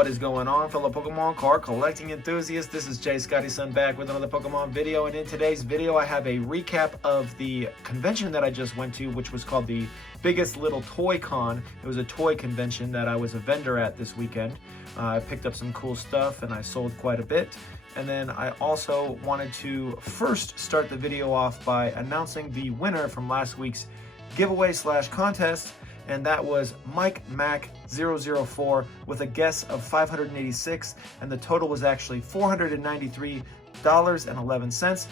What is going on, fellow Pokemon card collecting enthusiasts? This is Jay Scottyson back with another Pokemon video, and in today's video I have a recap of the convention that I just went to, which was called the Biggest Little Toy Con. It was a toy convention that I was a vendor at this weekend. I picked up some cool stuff and I sold quite a bit. And then I also wanted to first start the video off by announcing the winner from last week's giveaway slash contest, and that was Mike Mac 004 with a guess of 586, and the total was actually $493.11,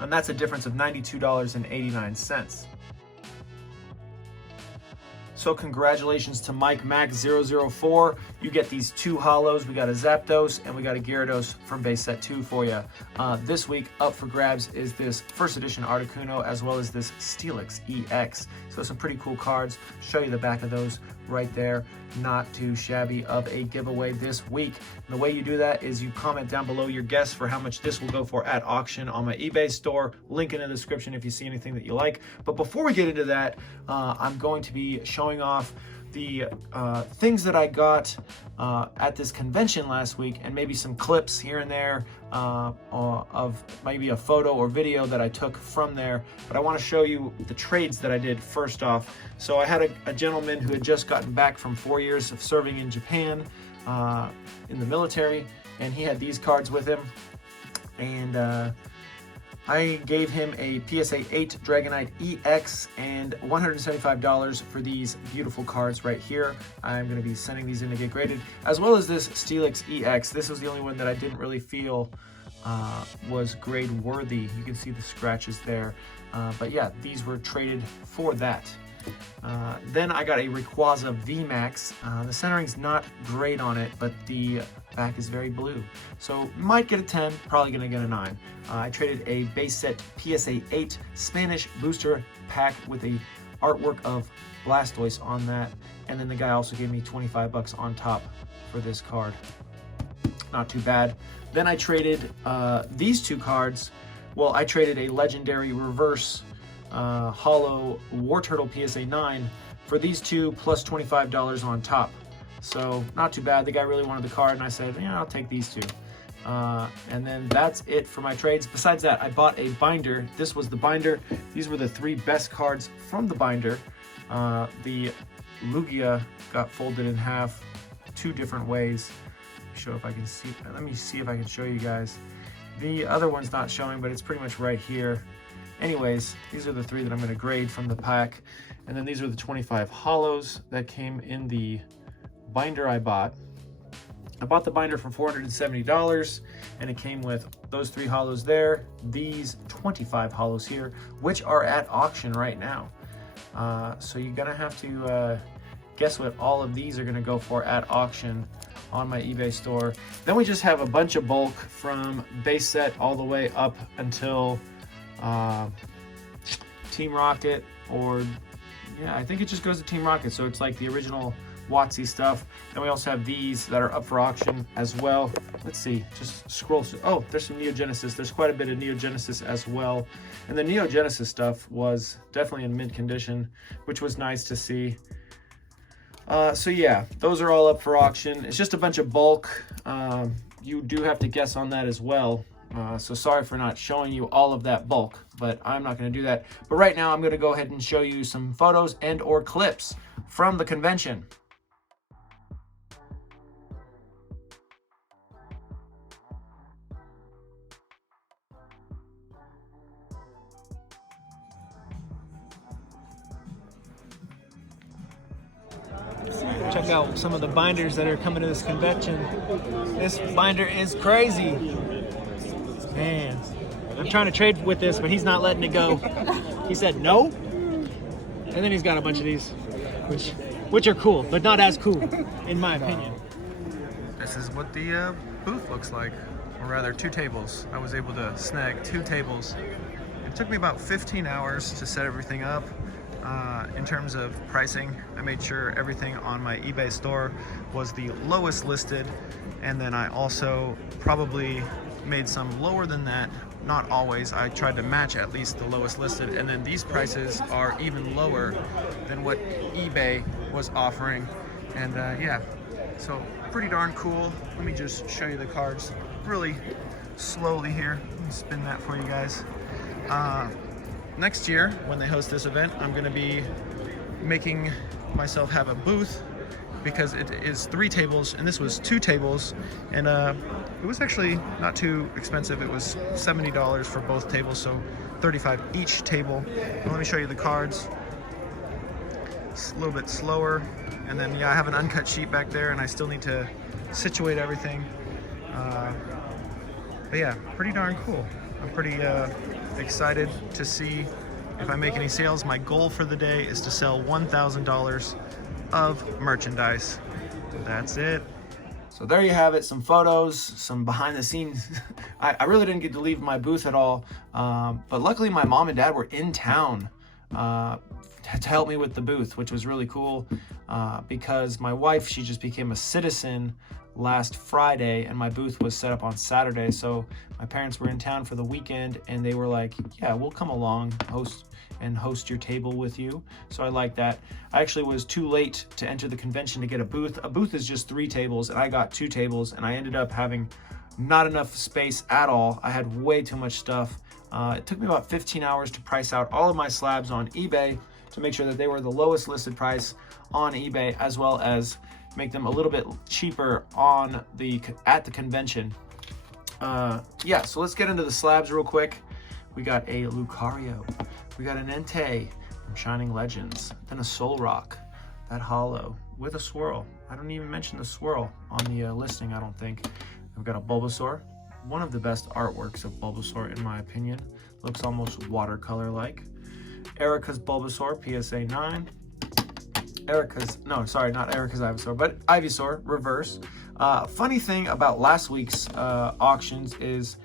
and that's a difference of $92.89. So congratulations to Mike Mac 004. You get these two holos. We got a Zapdos and we got a Gyarados from base set 2 for you. This week up for grabs is this first edition Articuno as well as this Steelix EX. So some pretty cool cards. Show you the back of those right there. Not too shabby of a giveaway this week. And the way you do that is you comment down below your guess for how much this will go for at auction on my eBay store. Link in the description if you see anything that you like. But before we get into that, I'm going to be showing off the things that I got at this convention last week, and maybe some clips here and there of maybe a photo or video that I took from there. But I want to show you the trades that I did first off. So I had a gentleman who had just gotten back from 4 years of serving in Japan in the military, and he had these cards with him, and I gave him a PSA 8 Dragonite EX and $175 for these beautiful cards right here. I'm going to be sending these in to get graded, as well as this Steelix EX. This was the only one that I didn't really feel was grade worthy. You can see the scratches there. But yeah, these were traded for that. Then I got a Rayquaza VMAX. The centering's not great on it, but the back is very blue. So might get a 10, probably gonna get a 9. I traded a base set PSA 8 Spanish booster pack with a artwork of Blastoise on that. And then the guy also gave me 25 bucks on top for this card. Not too bad. Then I traded these two cards. Well, I traded a legendary reverse Holo War Turtle PSA 9 for these two plus $25 on top. So not too bad. The guy really wanted the card and I said, yeah, I'll take these two. And then that's it for my trades. Besides that, I bought a binder. This was the binder. These were the 3 best cards from the binder. The Lugia got folded in half 2 different ways. Show if I can see. Let me see if I can show you guys. The other one's not showing, but it's pretty much right here. Anyways, these are the 3 that I'm going to grade from the pack. And then these are the 25 holos that came in the binder I bought. I bought the binder for $470, and it came with those 3 holos there, these 25 holos here, which are at auction right now. So you're going to have to guess what all of these are going to go for at auction on my eBay store. Then we just have a bunch of bulk from base set all the way up until Team Rocket, or yeah, I think it just goes to Team Rocket, so it's like the original WotC stuff. Then we also have these that are up for auction as well. Let's see, just scroll through. Oh, there's some Neo Genesis. There's quite a bit of Neo Genesis as well, and the Neo Genesis stuff was definitely in mint condition, which was nice to see. So yeah, those are all up for auction. It's just a bunch of bulk. You do have to guess on that as well. So sorry for not showing you all of that bulk, but I'm not going to do that. But right now I'm going to go ahead and show you some photos and or clips from the convention. Check out some of the binders that are coming to this convention. This binder is crazy. Man, I'm trying to trade with this, but he's not letting it go. He said no. And then he's got a bunch of these, which are cool, but not as cool, in my opinion. This is what the booth looks like, or rather 2 tables. I was able to snag 2 tables. It took me about 15 hours to set everything up. In terms of pricing, I made sure everything on my eBay store was the lowest listed, and then I also probably made some lower than that. Not always. I tried to match at least the lowest listed, and then these prices are even lower than what eBay was offering. And yeah, So pretty darn cool. Let me just show you the cards really slowly here. Let me spin that for you guys. Next year, when they host this event, I'm gonna be making myself have a booth, because it is 3 tables and this was 2 tables, and it was actually not too expensive. It was $70 for both tables, so $35 each table. And let me show you the cards. It's a little bit slower, and then yeah, I have an uncut sheet back there and I still need to situate everything, but yeah, pretty darn cool. I'm pretty excited to see if I make any sales. My goal for the day is to sell $1,000 of merchandise. That's it. So there you have it, some photos, some behind the scenes. I really didn't get to leave my booth at all, but luckily my mom and dad were in town to help me with the booth, which was really cool, because my wife, she just became a citizen last Friday and my booth was set up on Saturday. So my parents were in town for the weekend and they were like, yeah, we'll come along, host your table with you. So I like that. I actually was too late to enter the convention to get a booth. A booth is just 3 tables and I got 2 tables, and I ended up having not enough space at all. I had way too much stuff. It took me about 15 hours to price out all of my slabs on eBay to make sure that they were the lowest listed price on eBay, as well as make them a little bit cheaper at the convention. Yeah, so let's get into the slabs real quick. We got a Lucario, we got an Entei from Shining Legends, then a Soul Rock, that holo with a swirl. I don't even mention the swirl on the listing, I don't think. We've got a Bulbasaur, one of the best artworks of Bulbasaur in my opinion. Looks almost watercolor-like. Erica's Bulbasaur, PSA 9. Not Erica's Ivysaur, but Ivysaur, reverse. Funny thing about last week's auctions is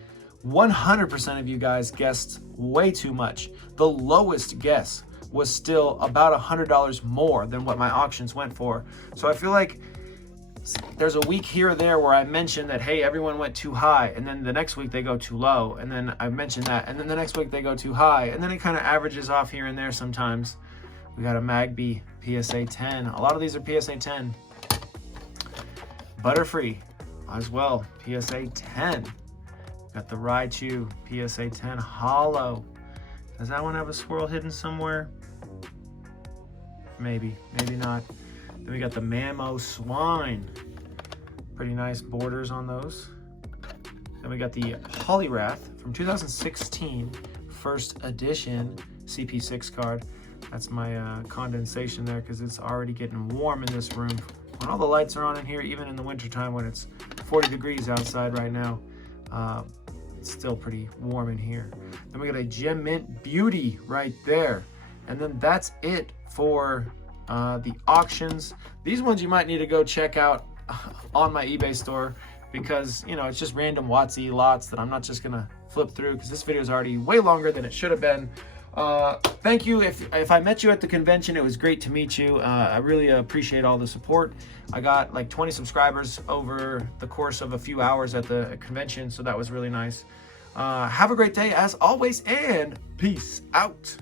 100% of you guys guessed way too much. The lowest guess was still about $100 more than what my auctions went for. So I feel like there's a week here or there where I mentioned that, hey, everyone went too high, and then the next week they go too low, and then I mentioned that, and then the next week they go too high, and then it kind of averages off here and there sometimes. We got a Magby PSA 10. A lot of these are PSA 10. Butterfree as well, PSA 10. Got the Raichu PSA 10 holo. Does that one have a swirl hidden somewhere? Maybe, maybe not. Then we got the Mamo Swine. Pretty nice borders on those. Then we got the Poliwrath from 2016, first edition CP6 card. That's my condensation there because it's already getting warm in this room. When all the lights are on in here, even in the wintertime when it's 40 degrees outside right now, it's still pretty warm in here. Then we got a Gem Mint Beauty right there. And then that's it for the auctions. These ones you might need to go check out on my eBay store because, you know, it's just random WotC lots that I'm not just gonna flip through because this video is already way longer than it should have been. Thank you. If I met you at the convention, it was great to meet you. I really appreciate all the support. I got like 20 subscribers over the course of a few hours at the convention, so that was really nice. Have a great day as always, and peace out.